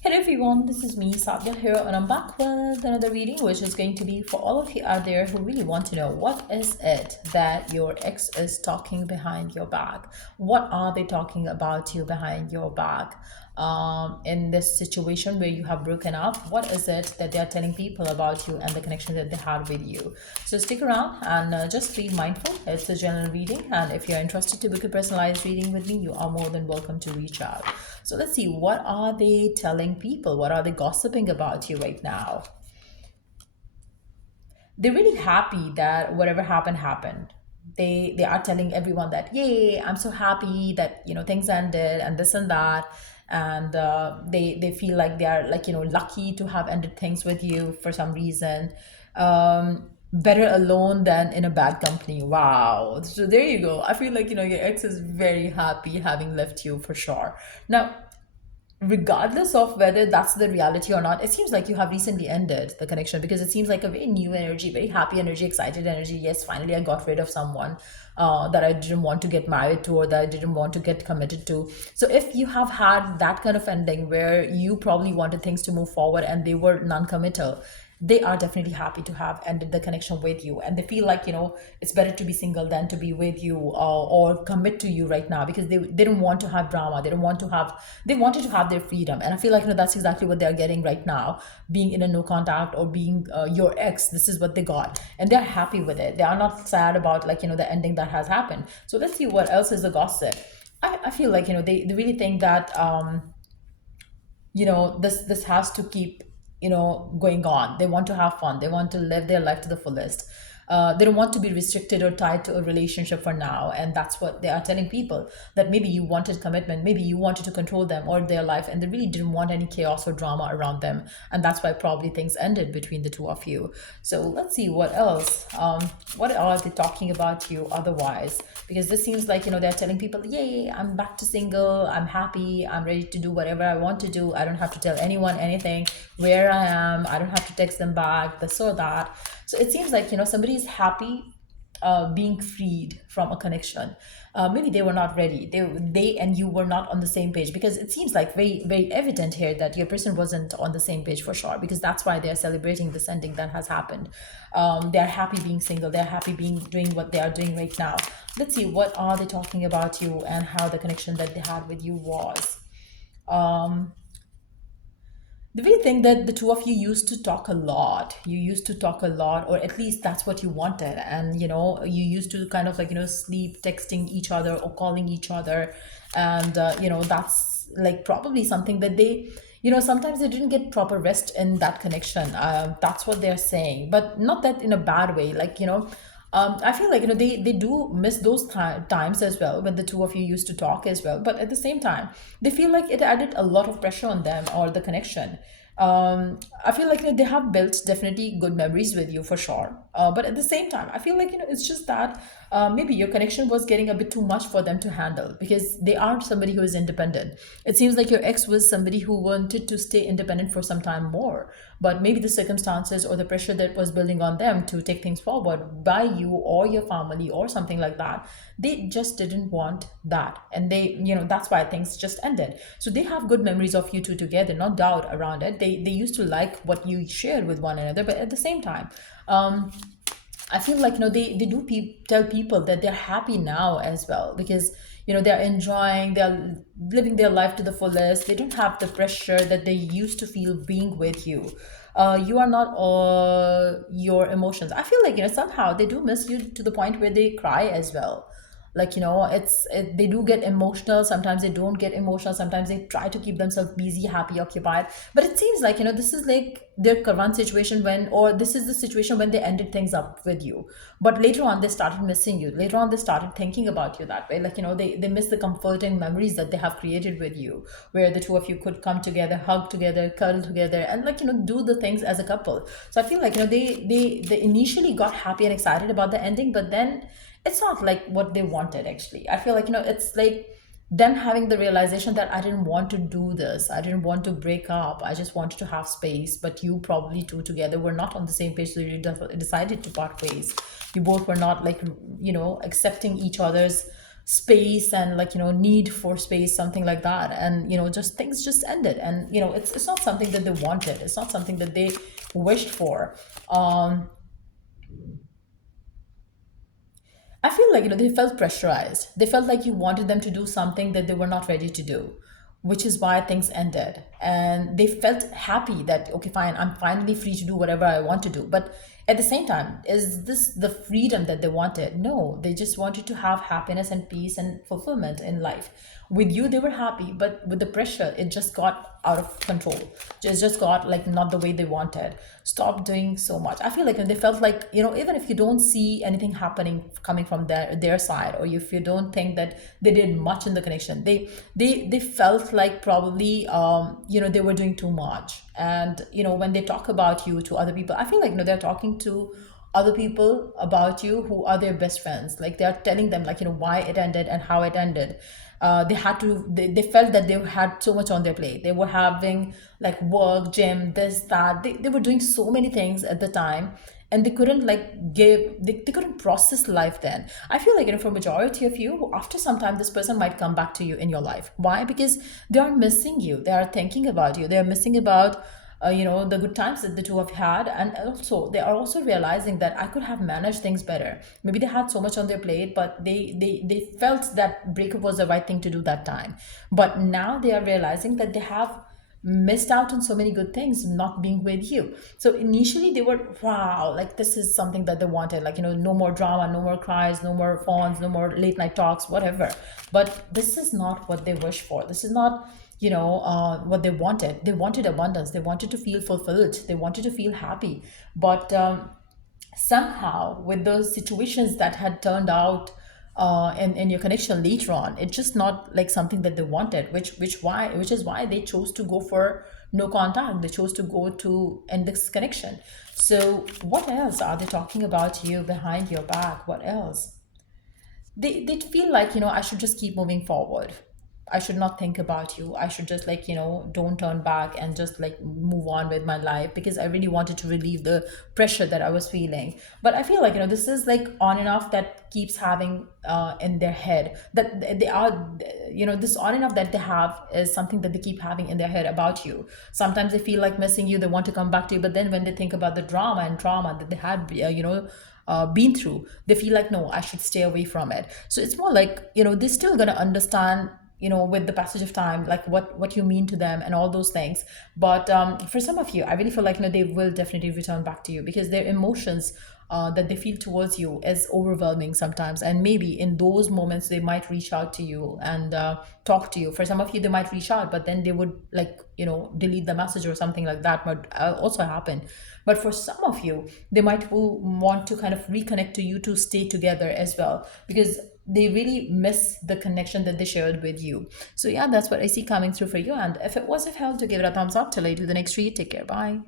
Hello everyone, this is me, Sadia here, and I'm back with another reading, which is going to be for all of you out there who really want to know what is it that your ex is talking behind your back? What are they talking about you behind your back? In this situation where you have broken up, what is it that they are telling people about you and the connection that they had with you? So stick around and just be mindful. It's a general reading, and if you're interested to book a personalized reading with me, you are more than welcome to reach out. So let's see, what are they telling people? What are they gossiping about you right now? They're really happy that whatever happened happened. They are telling everyone that, yay, I'm so happy that things ended and this and that. And they feel like they are like lucky to have ended things with you for some reason. Better alone than in a bad company. Wow. So there you go. I feel like your ex is very happy having left you for sure. Now, regardless of whether that's the reality or not, it seems like you have recently ended the connection, because it seems like a very new energy, very happy energy, excited energy. Yes, finally I got rid of someone that I didn't want to get married to, or that I didn't want to get committed to. So if you have had that kind of ending where you probably wanted things to move forward and they were non-committal, they are definitely happy to have ended the connection with you, and they feel like it's better to be single than to be with you, or commit to you right now, because they don't want to have drama. They wanted to have their freedom, and I feel like that's exactly what they're getting right now, being in a no contact or being your ex. This is what they got, and they're happy with it. They are not sad about the ending that has happened. So let's see what else is the gossip. I feel like they really think that this has to keep going on. They want to have fun, they want to live their life to the fullest. They don't want to be restricted or tied to a relationship for now, and that's what they are telling people, that maybe you wanted commitment, maybe you wanted to control them or their life, and they really didn't want any chaos or drama around them, and that's why probably things ended between the two of you. So let's see what else. What are they talking about you otherwise? Because this seems like they're telling people, yay, I'm back to single, I'm happy, I'm ready to do whatever I want to do, I don't have to tell anyone anything, where I am, I don't have to text them back, this or that. So it seems like somebody is happy being freed from a connection. Maybe they were not ready. They and you were not on the same page, because it seems like very very evident here that your person wasn't on the same page for sure. Because that's why they're celebrating this ending that has happened. They're happy being single. They're happy being doing what they are doing right now. Let's see, what are they talking about you and how the connection that they had with you was. Um, do you think that the two of you used to talk a lot? You used to talk a lot, or at least that's what you wanted. And, you used to kind of like, sleep texting each other or calling each other. And, that's like probably something that they, sometimes they didn't get proper rest in that connection. That's what they're saying, but not that in a bad way. Like, I feel like they do miss those times as well, when the two of you used to talk as well. But at the same time, they feel like it added a lot of pressure on them or the connection. I feel like they have built definitely good memories with you for sure. But at the same time, I feel like it's just that maybe your connection was getting a bit too much for them to handle, because they are somebody who is independent. It seems like your ex was somebody who wanted to stay independent for some time more, but maybe the circumstances or the pressure that was building on them to take things forward by you or your family or something like that, they just didn't want that, and they that's why things just ended. So they have good memories of you two together, no doubt around it. They used to like what you shared with one another, but at the same time, I feel like they do tell people that they're happy now as well, because they're enjoying, they're living their life to the fullest. They don't have the pressure that they used to feel being with you. You are not your emotions. I feel like somehow they do miss you to the point where they cry as well. Like they do get emotional, sometimes they don't get emotional, sometimes they try to keep themselves busy, happy, occupied. But it seems like this is like their current situation, when, or this is the situation when they ended things up with you. But later on they started missing you, later on they started thinking about you that way. Like they miss the comforting memories that they have created with you, where the two of you could come together, hug together, cuddle together, and like do the things as a couple. So I feel like they initially got happy and excited about the ending, but then it's not like what they wanted. Actually, I feel like it's like them having the realization that I didn't want to do this, I didn't want to break up, I just wanted to have space. But you probably two together were not on the same page, so you decided to part ways. You both were not like accepting each other's space and like need for space, something like that. And just things just ended. And it's not something that they wanted, it's not something that they wished for. um I feel like, they felt pressurized. They felt like you wanted them to do something that they were not ready to do, which is why things ended. And they felt happy that, okay, fine, I'm finally free to do whatever I want to do. But at the same time, is this the freedom that they wanted? No, they just wanted to have happiness and peace and fulfillment in life. With you, they were happy, but with the pressure, it just got out of control. Just got like not the way they wanted. Stop doing so much. I feel like they felt like, even if you don't see anything happening coming from their side, or if you don't think that they did much in the connection, they felt like probably they were doing too much. And when they talk about you to other people, I feel like they're talking to other people about you who are their best friends. Like they're telling them like why it ended and how it ended. They felt that they had so much on their plate. They were having like work, gym, this, that. They were doing so many things at the time, and they couldn't like they couldn't process life then. I feel like for majority of you, after some time this person might come back to you in your life. Why? Because they are missing you, they are thinking about you, they are missing about the good times that the two have had. And also they are also realizing that I could have managed things better. Maybe they had so much on their plate, but they felt that breakup was the right thing to do that time. But now they are realizing that they have missed out on so many good things not being with you. So initially they were, wow, like this is something that they wanted, like no more drama, no more cries, no more phones, no more late night talks, whatever. But this is not what they wish for. This is not what they wanted. They wanted abundance, they wanted to feel fulfilled, they wanted to feel happy. But somehow with those situations that had turned out in your connection later on, it's just not like something that they wanted, which is why they chose to go for no contact. They chose to go to end this connection. So what else are they talking about you behind your back? What else? They feel like I should just keep moving forward. I should not think about you. I should just like don't turn back and just like move on with my life, because I really wanted to relieve the pressure that I was feeling. But I feel like this is like on and off that keeps having in their head, that they are this on and off that they have is something that they keep having in their head about you. Sometimes they feel like missing you, they want to come back to you, but then when they think about the drama and trauma that they had been through, they feel like, no, I should stay away from it. So it's more like they're still gonna understand with the passage of time, like what you mean to them and all those things. But for some of you, I really feel like they will definitely return back to you, because their emotions that they feel towards you is overwhelming sometimes. And maybe in those moments they might reach out to you and talk to you. For some of you, they might reach out, but then they would like delete the message or something like that. But also happen. But for some of you, they might want to kind of reconnect to you to stay together as well, because they really miss the connection that they shared with you. So yeah, that's what I see coming through for you. And if it was of help, to give it a thumbs up. Till I do the next read, take care, bye.